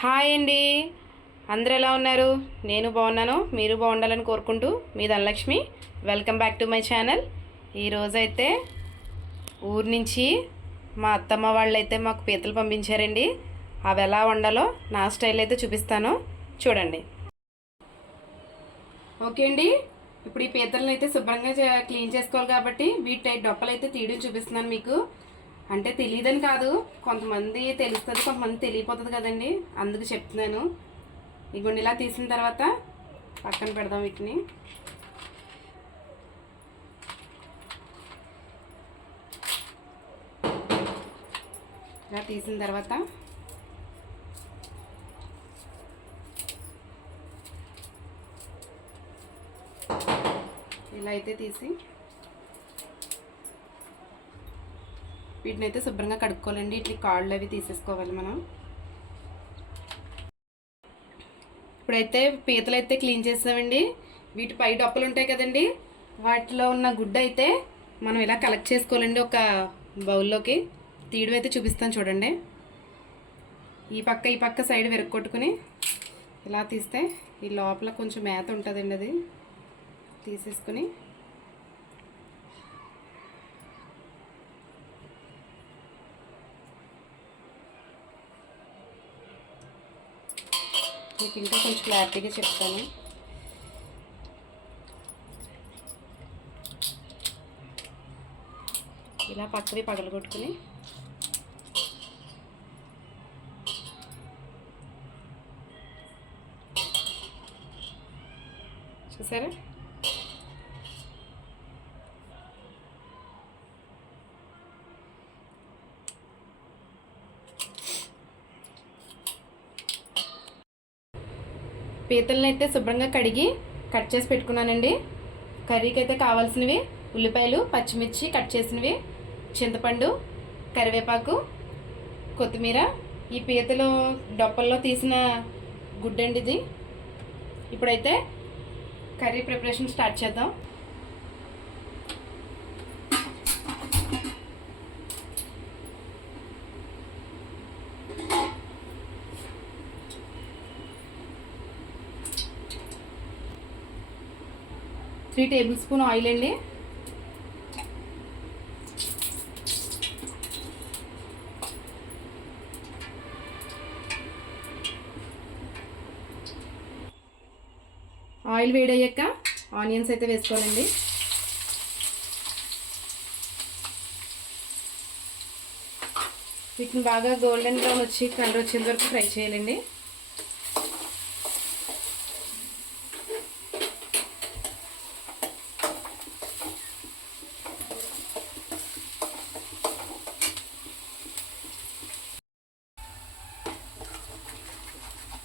Hi అండి. అందరు ఎలా ఉన్నారు? నేను బాగున్నాను. మీరు బాగుండాలని కోరుకుంటూ మీ Dhanalakshmi. Welcome back to my channel. ఈరోజైతే ఊరు నుంచి మా అత్తమ్మ వాళ్ళు అయితే మాకు పీతలు పంపించారండి. అవి ఎలా వండాలో నా స్టైల్ అయితే చూపిస్తాను, చూడండి. ఓకే అండి, ఇప్పుడు ఈ పీతలను అయితే శుభ్రంగా క్లీన్ చేసుకోవాలి కాబట్టి వీటి డొప్పలు అయితే తీయడం చూపిస్తున్నాను మీకు. అంటే తెలియదని కాదు, కొంతమంది తెలుస్తుంది, కొంతమంది తెలియపోతుంది కదండి, అందుకు చెప్తున్నాను. ఇగోండి, ఇలా తీసిన తర్వాత పక్కన పెడదాం వీటిని. ఇలా తీసిన తర్వాత ఇలా అయితే తీసి వీటిని అయితే శుభ్రంగా కడుక్కోవాలండి. ఇట్లా కాళ్ళు అవి తీసేసుకోవాలి మనం. ఇప్పుడైతే పీతలు అయితే క్లీన్ చేసామండి. వీటి పై డొప్పలు ఉంటాయి కదండి, వాటిలో ఉన్న గుడ్డు అయితే మనం ఇలా కలెక్ట్ చేసుకోవాలండి. ఒక బౌల్లోకి తీయడం అయితే చూపిస్తాను, చూడండి. ఈ పక్క సైడ్ విరగొట్టుకుని ఇలా తీస్తే ఈ లోపల కొంచెం మేత ఉంటుందండి, అది తీసేసుకుని మీకు ఇంకా కొంచెం క్లారిటీగా చెప్తాను. ఇలా పక్కవి పగలగొట్టుకుని చూసారా, పీతలను అయితే శుభ్రంగా కడిగి కట్ చేసి పెట్టుకున్నానండి. కర్రీకి అయితే కావాల్సినవి ఉల్లిపాయలు, పచ్చిమిర్చి కట్ చేసినవి, చింతపండు, కరివేపాకు, కొత్తిమీర, ఈ పీతలు డొప్పల్లో తీసిన గుడ్డండి ఇది. ఇప్పుడైతే కర్రీ ప్రిపరేషన్ స్టార్ట్ చేద్దాం. త్రీ టేబుల్ స్పూన్ ఆయిల్ అండి. ఆయిల్ వేడయ్యాక ఆనియన్స్ అయితే వేసుకోవాలండి. వీటిని బాగా గోల్డెన్ బ్రౌన్ వచ్చి కలర్ వచ్చేంత వరకు ఫ్రై చేయాలండి.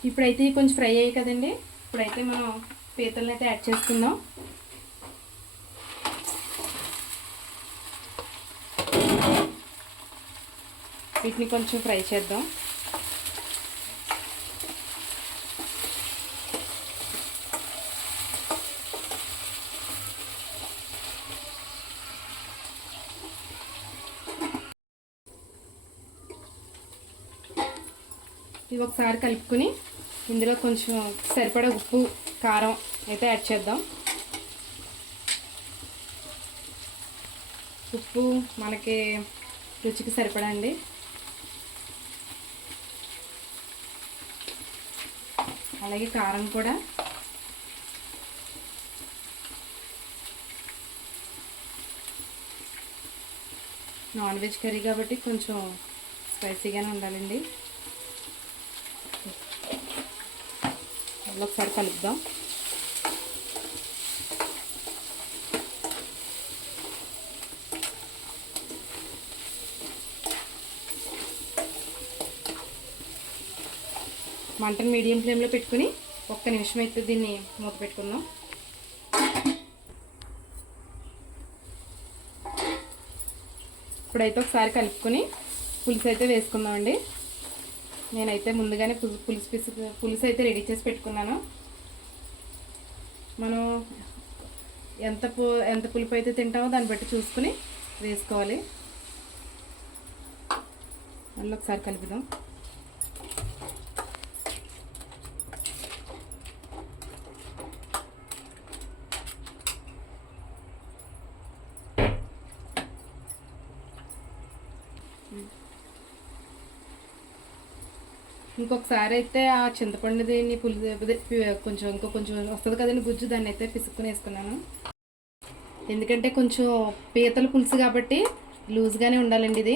ఇప్పుడైతే కొంచెం ఫ్రై అయ్యాయి కదండి, ఇప్పుడైతే మనం పీతలను అయితే యాడ్ చేసుకుందాం. వీటిని కొంచెం ఫ్రై చేద్దాం. ఇవి ఒకసారి కలుపుకొని ఇందులో కొంచెం సరిపడా ఉప్పు, కారం అయితే యాడ్ చేద్దాం. ఉప్పు మనకి రుచికి సరిపడా అండి. అలాగే కారం కూడా. నాన్ వెజ్ కర్రీ కాబట్టి కొంచెం స్పైసీగానే ఉండాలండి. ఒకసారి కలుపుదాం. మంటను మీడియం ఫ్లేమ్లో పెట్టుకుని ఒక్క నిమిషం అయితే దీన్ని మూత పెట్టుకుందాం. ఇప్పుడైతే ఒకసారి కలుపుకొని పులుసు అయితే వేసుకుందామండి. నేనైతే ముందుగానే పులుసు అయితే రెడీ చేసి పెట్టుకున్నాను. మనం ఎంత పులుపు అయితే తింటామో దాన్ని బట్టి చూసుకుని వేసుకోవాలి. మళ్ళీ ఒకసారి కలుపుదాం. ఇంకొకసారి అయితే ఆ చింతపండుని పులుసు కొంచెం కొంచెం వస్తుంది కదండి గుజ్జు, దాన్ని అయితే పిసుక్కుని వేసుకున్నాను. ఎందుకంటే కొంచెం పీతల పులుసు కాబట్టి లూజ్గానే ఉండాలండి ఇది.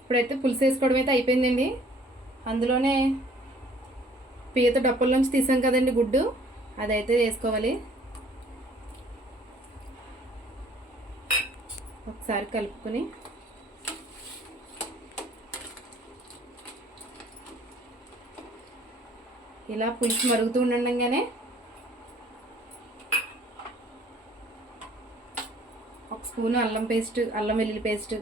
ఇప్పుడైతే పులుసు వేసుకోవడం అయితే అయిపోయిందండి. అందులోనే పీత డొప్పల నుంచి తీసాం కదండి గుడ్డు, అదైతే వేసుకోవాలి. ఒకసారి కలుపుకొని ఇలా పులుసు మరుగుతూ ఉండగానే ఒక స్పూను అల్లం వెల్లుల్లి పేస్ట్.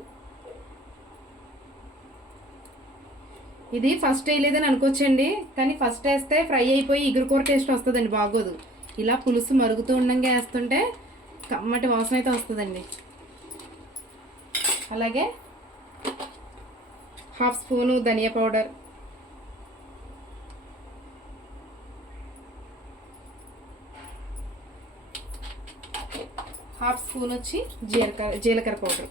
ఇది ఫస్ట్ వేయలేదని అనుకోవచ్చండి, కానీ ఫస్ట్ వేస్తే ఫ్రై అయిపోయి ఇగురుకూర టేస్ట్ వస్తుందండి, బాగోదు. ఇలా పులుసు మరుగుతూ ఉండగా వేస్తుంటే కమ్మటి వాసన అయితే వస్తుందండి. అలాగే హాఫ్ స్పూను ధనియా పౌడర్, హాఫ్ స్పూన్ వచ్చి జీలకర్ర పౌడర్,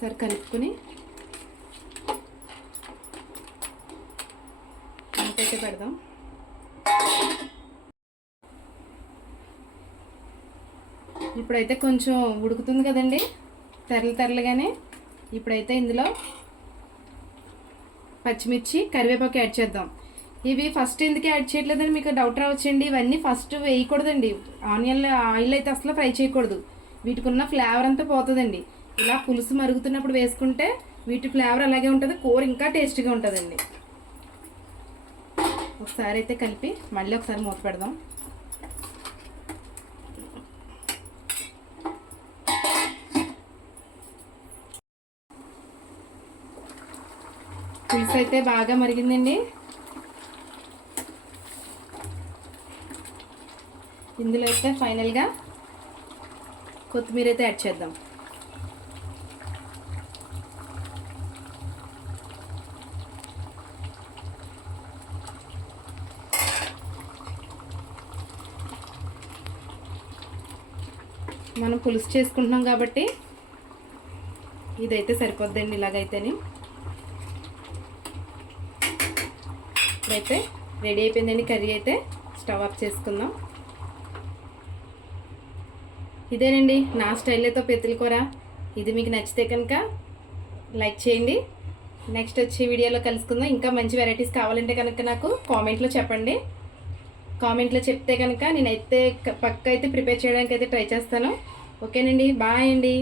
సరే కలుపుకొని అంతైతే పెడదాం. ఇప్పుడైతే కొంచెం ఉడుకుతుంది కదండి తెరలుగానే. ఇప్పుడైతే ఇందులో పచ్చిమిర్చి కరివేపాకు యాడ్ చేద్దాం. ఇవి ఫస్ట్ ఎందుకు యాడ్ చేయట్లేదని మీకు డౌట్ రావచ్చండి. ఇవన్నీ ఫస్ట్ వేయకూడదండి, ఆయిల్ అయితే అసలు ఫ్రై చేయకూడదు, వీటికి ఉన్న ఫ్లేవర్ అంతా పోతుందండి. ఇలా పులుసు మరుగుతున్నప్పుడు వేసుకుంటే వీటి ఫ్లేవర్ అలాగే ఉంటుంది, కూర ఇంకా టేస్టీగా ఉంటుందండి. ఒకసారి అయితే కలిపి మళ్ళీ ఒకసారి మూత పెడదాం. పులుసు అయితే బాగా మరిగిందండి. ఇందులో అయితే ఫైనల్గా కొత్తిమీర అయితే యాడ్ చేద్దాం. మనం పులుసు చేసుకుంటున్నాం కాబట్టి ఇదైతే సరిపోద్దండి. ఇలాగైతేనే ఇప్పుడైతే రెడీ అయిపోయిందండి కర్రీ. అయితే స్టవ్ ఆఫ్ చేసుకుందాం. ఇదేనండి నా స్టైల్తో పీతల కూర. ఇది మీకు నచ్చితే కనుక లైక్ చేయండి. నెక్స్ట్ వచ్చే వీడియోలో కలుసుకుందాం. ఇంకా మంచి వెరైటీస్ కావాలంటే కనుక నాకు కామెంట్లో చెప్పండి. కామెంట్లో చెప్తే కనుక నేనైతే పక్క అయితే ప్రిపేర్ చేయడానికి అయితే ట్రై చేస్తాను. ఓకేనండి, బాయ్ అండి.